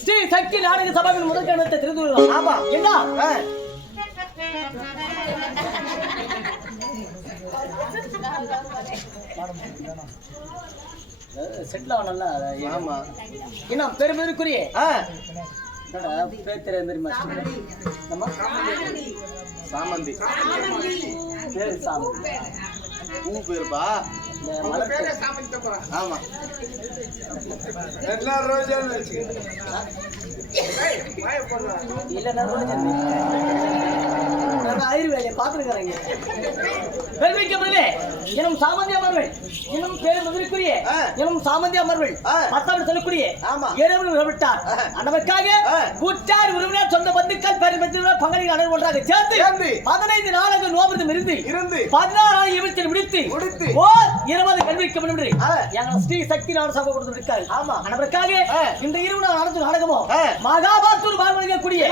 ஸ்ரீ சக்தி நாடக சபாவின் முதல் கணத்தை தெரிந்து ஆமா என்ன செட்டில் ஆகணும்ல. ஆமா என்ன பெருமைக்குரிய பேர் தெரியாத மாதிரி சாமந்தி பேரு சாமந்தி பூ பேருப்பா ஆமா இல்ல ஆயுர்வேதிய பாத்துருக்காங்க. எனும் சாமந்தி அமர்வள் எனும் பேர் முதலுக்குரிய எனும் சாமந்தி அமர்வள் பத்தாண்டு சொல்லக்கூடிய இரவு விட்டார். நமக்காக கூட்டார் உறவினர் சொந்த பந்துக்கள் பங்களிகள் அனைவரும் ஒன்றாக சேர்ந்து 15 நாளாக நோபுரதம் இருந்து 16 நாள் இவற்றில் முடித்து 20 கல்விக்க வேண்டும் என்று எங்கள் ஸ்ரீ சக்தி நாடு சபை கொடுத்து இருக்காரு. அதற்காக இந்த இரவு நாள் நடத்தும் நாடகமோ மகாபாரதூர் பார்மணிக்க கூடிய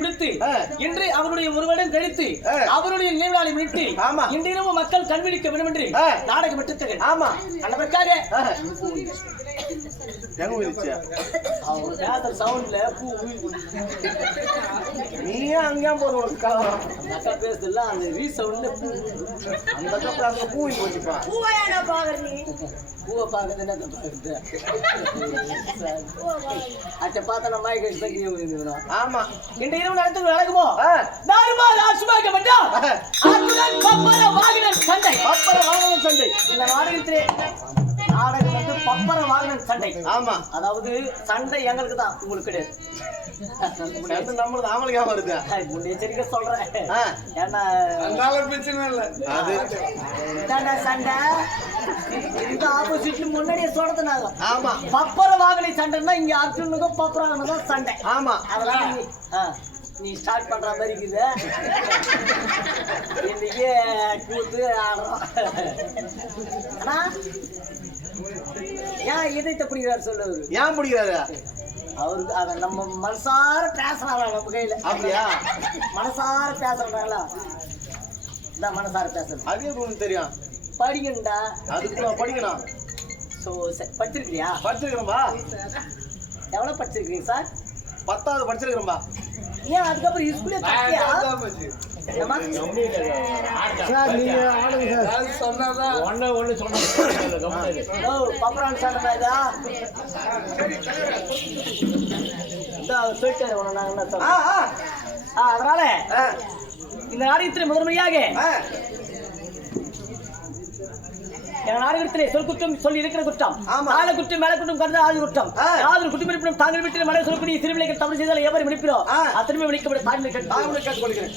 முடித்து இன்று அவருடைய ஒருவரிடம் கழித்து அவருடைய நினைவுநாளை மீட்டு இன்றிரவு மக்கள் கண்விழிக்க வேண்டும் என்று நாடகம் விட்டு. ஆமா அதற்காக நீயே அங்கே பேசுல அந்த ரீசவுண்ட்ல அந்த பூ போச்சுப்பா. பூவை பாக்குறது அட்ட பார்த்தா பார்த்தா நம்ம கழிச்சு. ஆமா இந்த இரவு நடந்து நடக்குமோ தாருமா ராசுமாக மட்டும் ஆத்துடன் பப்பர வாகனம் சண்டை. பப்பர வாகனம் சண்டை. இந்த நாடகத்திலே நாடகம் வந்து பப்பர வாகனம் சண்டை. ஆமா அதாவது சண்டை எங்களுக்கு தான், உங்களுக்கு கிடையாது. நம்மளுக்கு ஆமலுக்கா வருது. எச்சரிக்கை சொல்றேன். ஏன்னா பிரச்சனை இல்ல அது சண்டை இந்த ஆப்போசிட்ல முன்னாடியே சொல்றதுனால. ஆமா பப்பர வாகனை சண்டைன்னா இங்க அர்ஜுனுக்கும் பப்பராகனுக்கும் சண்டை. ஆமா அதெல்லாம் நீ ஸ்டார்ட் பண்ற மாதிரி இருக்குது. இன்னைக்கு கூத்து ஆடுறோம். ஆனா ஏன் இதயத்தை பிடிக்கிறாரு சொல்லுவாரு? ஏன் பிடிக்கிறாரு? அவருக்கு அத நம்ம மனசார பேசுறாங்க நம்ம கையில. அப்படியா? மனசார பேசுறாங்களா? இந்த மனசார பேசுறது அது உங்களுக்கு தெரியும். படிக்கணும்டா. அதுக்கு படிக்கணும். ஸோ படிச்சிருக்கியா? படிச்சிருக்கிறேன்பா. எவ்வளோ படிச்சிருக்கீங்க சார்? 10வது படிச்சிருக்கிறேன்பா. ஏன் அதுக்கப்புறம் ஸ்கூல்ல படிச்சியா? பப்பரான் சாண்டா அதனால இந்த நாடகத்திலே முதன்மையாக என் நாடகத்திலே சொல் குற்றம் சொல்லி இருக்கிற குற்றம், ஆள குற்றம், மேல குற்றம், கருத ஆள் குற்றம், யாரும் குற்றம் இருப்பினும் தாங்கள் வீட்டில் மழை சொல்லக்கூடிய சிறுவிலைகள் தவறு செய்தால் எவரை விழிப்பினோம் அத்தனை விழிக்கப்பட தாழ்மை கேட்டுக்கொள்கிறேன்.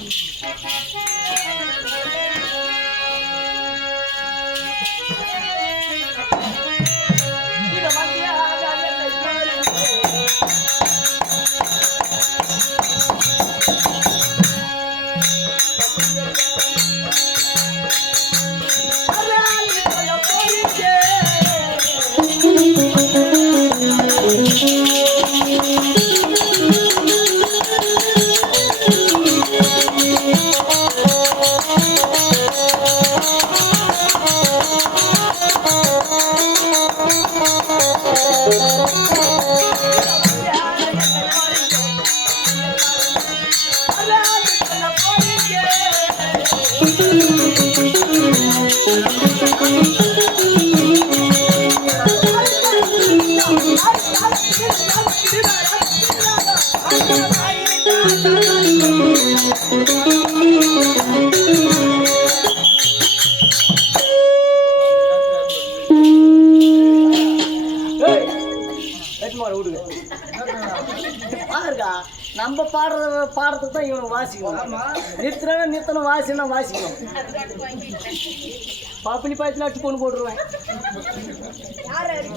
நம்ம பாடுறதுக்கு தான் இவனுக்கு வாசிக்கணும். நித்தனும் வாசினா வாசிக்கணும். பாப்பினி பாயத்துல அடிச்சு கொண்டு போட்டுருவேன்.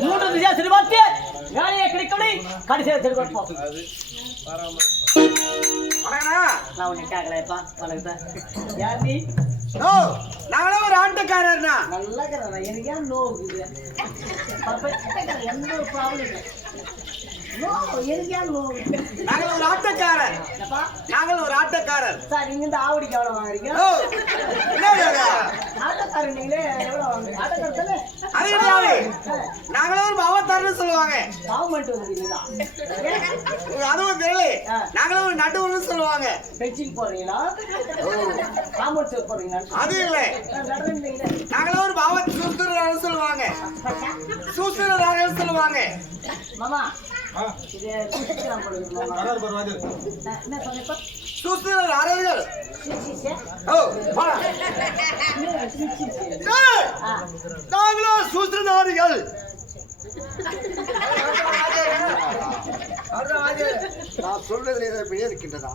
3 திசையா சரி பார்த்து வேலையை கிடைக்கவில்லை. கடைசியா சரி பார்ப்போம். நான் உன்னை கேட்கலப்பா. வணக்கம் யார் நீ? நாங்களே ஒரு ஆட்டக்காரர்னா. நல்லா இருக்கிற எனக்கு ஏன் நோவுக்குது? எந்த ஒரு ப்ராப்ளம் இல்லை. நாங்கள் ஒரு ஆட்டக்காரர். நாங்கள் ஒரு ஆட்டக்காரர் சார். நீங்க இந்த ஆவடிக்கு எவ்வளவு வாங்குறீங்க? ஆட்டக்காரர் நீங்களே எவ்வளவு வாங்குறீங்க? ஆட்டக்காரர் நாங்களே ஒரு பாவத்தார்னு சொல்லுவாங்க. கவர்மெண்ட் வந்துருக்கீங்களா? அதுவும் தெரியல. நாங்களே ஒரு நடுவுன்னு சொல்லுவாங்க. பென்சிங் போறீங்களா? காம்பவுண்ட் போறீங்களா? அது இல்ல. நாங்களே ஒரு பாவத் சூஸ்திரராக சொல்லுவாங்க. சூஸ்திரராக சொல்லுவாங்க. மாமா இது சூஸ்திரம் போடுங்க மாமா. என்ன சொன்னப்ப? சூஸ்திரர் ஆரர்கள். ஓ போடா. நாங்களே சூஸ்திரதாரிகள். நான் சொல்றதுல ஏதாவது பெரிய இருக்கின்றதா?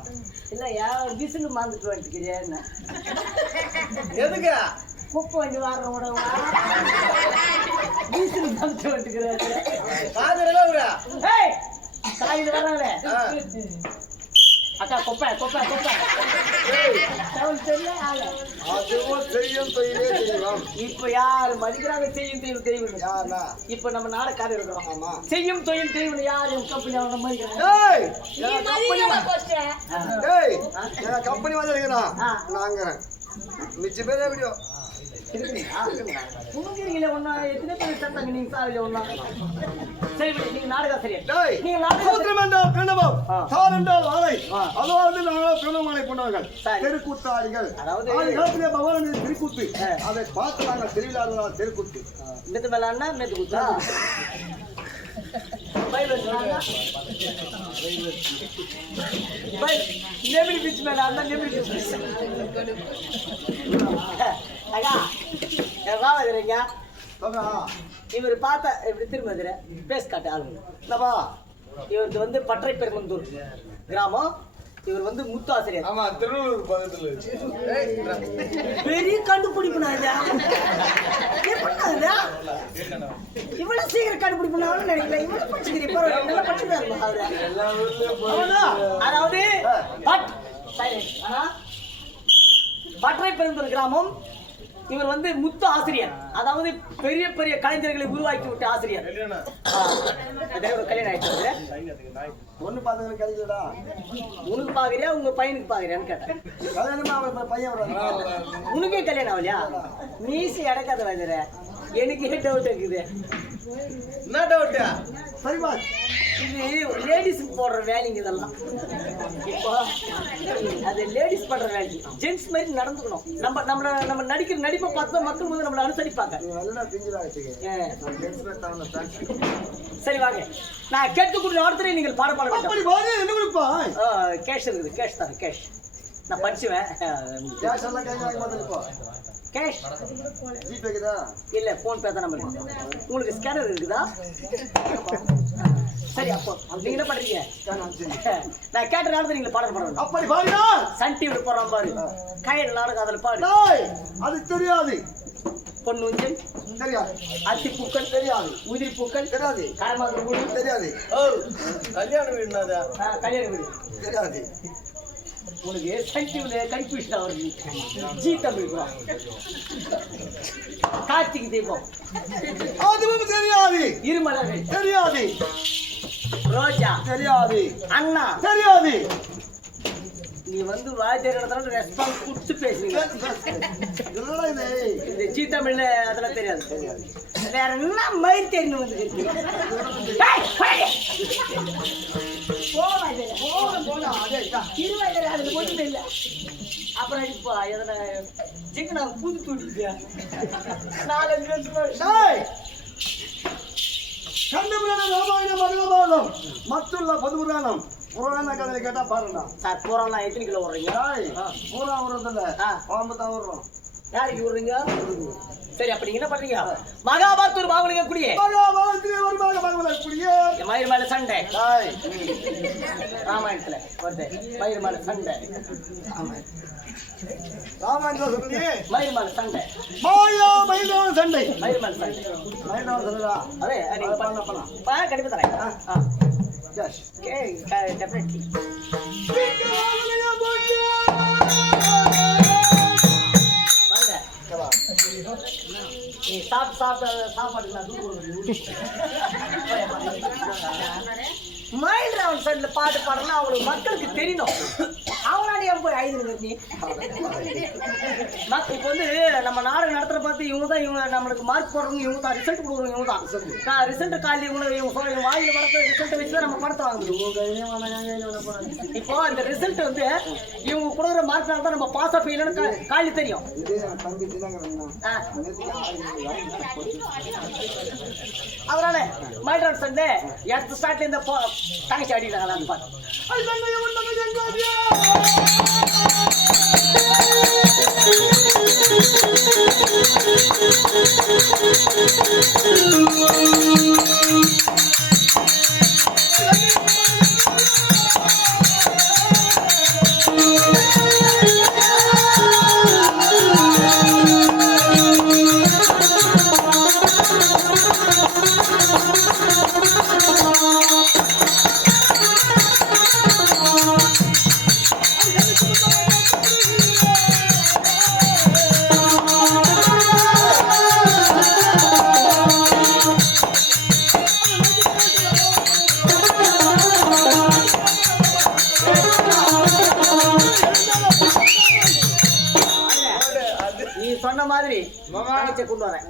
இல்ல யார் விசில் மாந்துட்டு வந்துக்கிறியா என்ன? எதுக்கு? குப்பை வந்து வாடுறோட விசில் மாந்துட்டு வந்துக்கிறாரு. காலையில் வராங்களே அக்கா கொப்பை கொப்பை கொப்பை இப்ப யாரு மதிக்கிறாங்க? செய்யும் தொழில் தெய்வம். இப்ப நம்ம நாடக்காரர் இருக்கிறோம். செய்யும் தொழில் தெய்வம் யாரு கம்பெனி கம்பெனி வந்து இருக்கிறோம். நாங்க மிச்ச பேர் எப்படியோ ஒன்னா எத்தனை பேர் சேர்ந்தாங்க? நீங்க சாவில ஒன்னா சரி நீங்க நாடகாசிரியர். தெருக்கூத்தாடிகள். அதாவது பகவான் திருக்கூத்து. அதை பார்த்து நாங்கள் திருவிழா தெருக்கூத்து. மெத்து மேலான்னா மெத்து கூத்தா நெமிலி பீச் மேல அந்த நெமிலி பீச் அக்கா வா வந்துடுறீங்க இவர் பார்த்தா இப்படி திரும்ப வந்துடுற பேஸ் காட்டு ஆளுங்க என்னப்பா இவருக்கு வந்து பற்றை பெருமந்தூர் கிராமம் இவர் வந்து முத்து ஆசிரியர் ஆமா திருவள்ளூர் பக்கத்துல பெரிய கண்டுபிடிப்பு நான் இவ்வளவு சீக்கிரம் கண்டுபிடிப்பு நான் நினைக்கல இவ்வளவு படிச்சுக்கிறேன் அதாவது பற்றை பெருந்தூர் கிராமம் இவர் வந்து முத்து ஆசிரியர் அதாவது பெரிய பெரிய கலைஞர்களை உருவாக்கி விட்ட ஆசிரியர் கல்யாணம் ஆயிடுச்சு ஒண்ணு பாத்துக்கிற கிடைக்கலடா உனக்கு பாக்குறியா உங்க பையனுக்கு பாக்குறியான்னு கேட்டேன் பையன் உனக்கே கல்யாணம் ஆகலையா மீசி அடக்காத வந்துற எனக்கு டவுட் இருக்குது என்ன டவுட் சரிமா இது லேடிஸுக்கு போடுற வேலைங்க இதெல்லாம் இப்போ அது லேடிஸ் பண்ற வேலை ஜென்ஸ் மாதிரி நடந்துக்கணும் நம்ம நடிக்கிற நடிப்பை பார்த்து மக்கள் வந்து நம்மளை அனுசரிப்பாங்க சரி வாங்க நான் கேட்கக்கூடிய வார்த்தையை நீங்கள் பாட வேண்டும் கேஷ் இருக்குது கேஷ் தான் கேஷ் நான் படிச்சுவேன் கேஷ் இல்ல போன் பே தான் நம்பர் உங்களுக்கு ஸ்கேனர் இருக்குதா சரி அப்போ நீங்க என்ன பண்றீங்க நான் கேட்ட நாள் நீங்க பாடல் பாடணும் அப்படி பாருங்க சன் டிவி போறான் பாரு கையில் நாடகம் அதில் பாடு அது தெரியாது பொன்னுஞ்சல் தெரியாது அத்தி பூக்கள் தெரியாது உதிரி பூக்கள் தெரியாது காரமாக கூடி தெரியாது கல்யாண வீடுனாதா கல்யாண வீடு தெரியாது உனக்கு சன் டிவில கன்ஃபியூஷன் வருது ஜி தமிழ் கார்த்திகை தீபம் அதுவும் தெரியாது இருமலர்கள் தெரியாது ரோஜா தெரியாது அண்ணா தெரியாது நீ வந்து வாத்தியார் இடத்துல ரெஸ்பான்ஸ் கொடுத்து பேசுறீங்க இந்த ஜி தமிழ்ல அதெல்லாம் தெரியாது வேற என்ன மயில் தெரியும் வந்து அப்புறம் இப்போ எதனா சிக்கன புது தூட்டியா 4-5 வருஷம் கண்டபுராணம் ராமாயணம் மகாபாரதம் மத்துள்ள பதுபுராணம் புராண கதையை கேட்டா பாருங்க சார் புறாலாம் எத்தனை கிலோ வர்றீங்க பூரா வர்றதில்ல பாம்பு தான் வர்றோம் யாருக்கு விடுறீங்க சரி அப்ப நீங்க என்ன பண்றீங்க மகாபாரத் ஒரு பாகுலிங்க கூடிய மகாபாரத்திலே ஒரு மகாபாரத்திலே மயிர் மேல சண்டை ராமாயணத்துல வருது மயிர் மேல சண்டை ராமாயணத்துல சொல்லுங்க மயிர் மேல சண்டை மயிலான சண்டை மயிர் மேல சண்டை மயிலான சண்டை அதே நீங்க பண்ணலாம் கண்டிப்பா தரேன் Okay, definitely. மைண்ட் ரவுண்ட் சைட்ல பாட்டு பாடுறா அவங்களுக்கு மக்களுக்கு தெரியணும் அவனாடியா போய் ஐந்து நீ இப்போ வந்து நம்ம நாடகம் நடத்துற பார்த்து இவங்க நம்மளுக்கு மார்க் போடுறவங்க இவங்க தான் ரிசல்ட் கொடுக்குறவங்க இவங்க தான் ரிசல்ட் காலையில் இவங்க வாயில் வரத்த ரிசல்ட்டை வச்சு தான் நம்ம படத்தை வாங்கணும் இப்போ அந்த ரிசல்ட் வந்து இவங்க கொடுக்குற மார்க்னால தான் நம்ம பாஸ் ஆஃப் ஃபெயில்னு காலி தெரியும் அதனால மைண்ட் ரவுண்ட் சைட்ல அடுத்த ஸ்டார்ட்ல இந்த தங்கச்சி அடிக்கிறாங்க பாட்டு நீ சொன்ன மாதிரி கொண்டு வரேன்